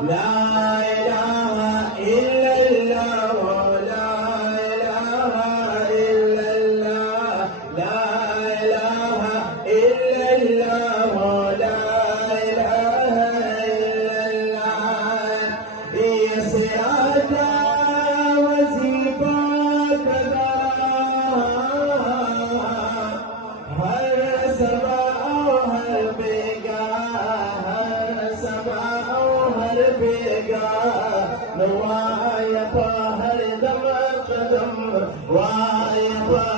لا إله إلا الله لا إله إلا الله لا إله إلا الله لا إله إلا الله يا سيادة وزيبك هر سبا هر بيگا هر سبا هر بيگا نوايا هر دم قدم وايا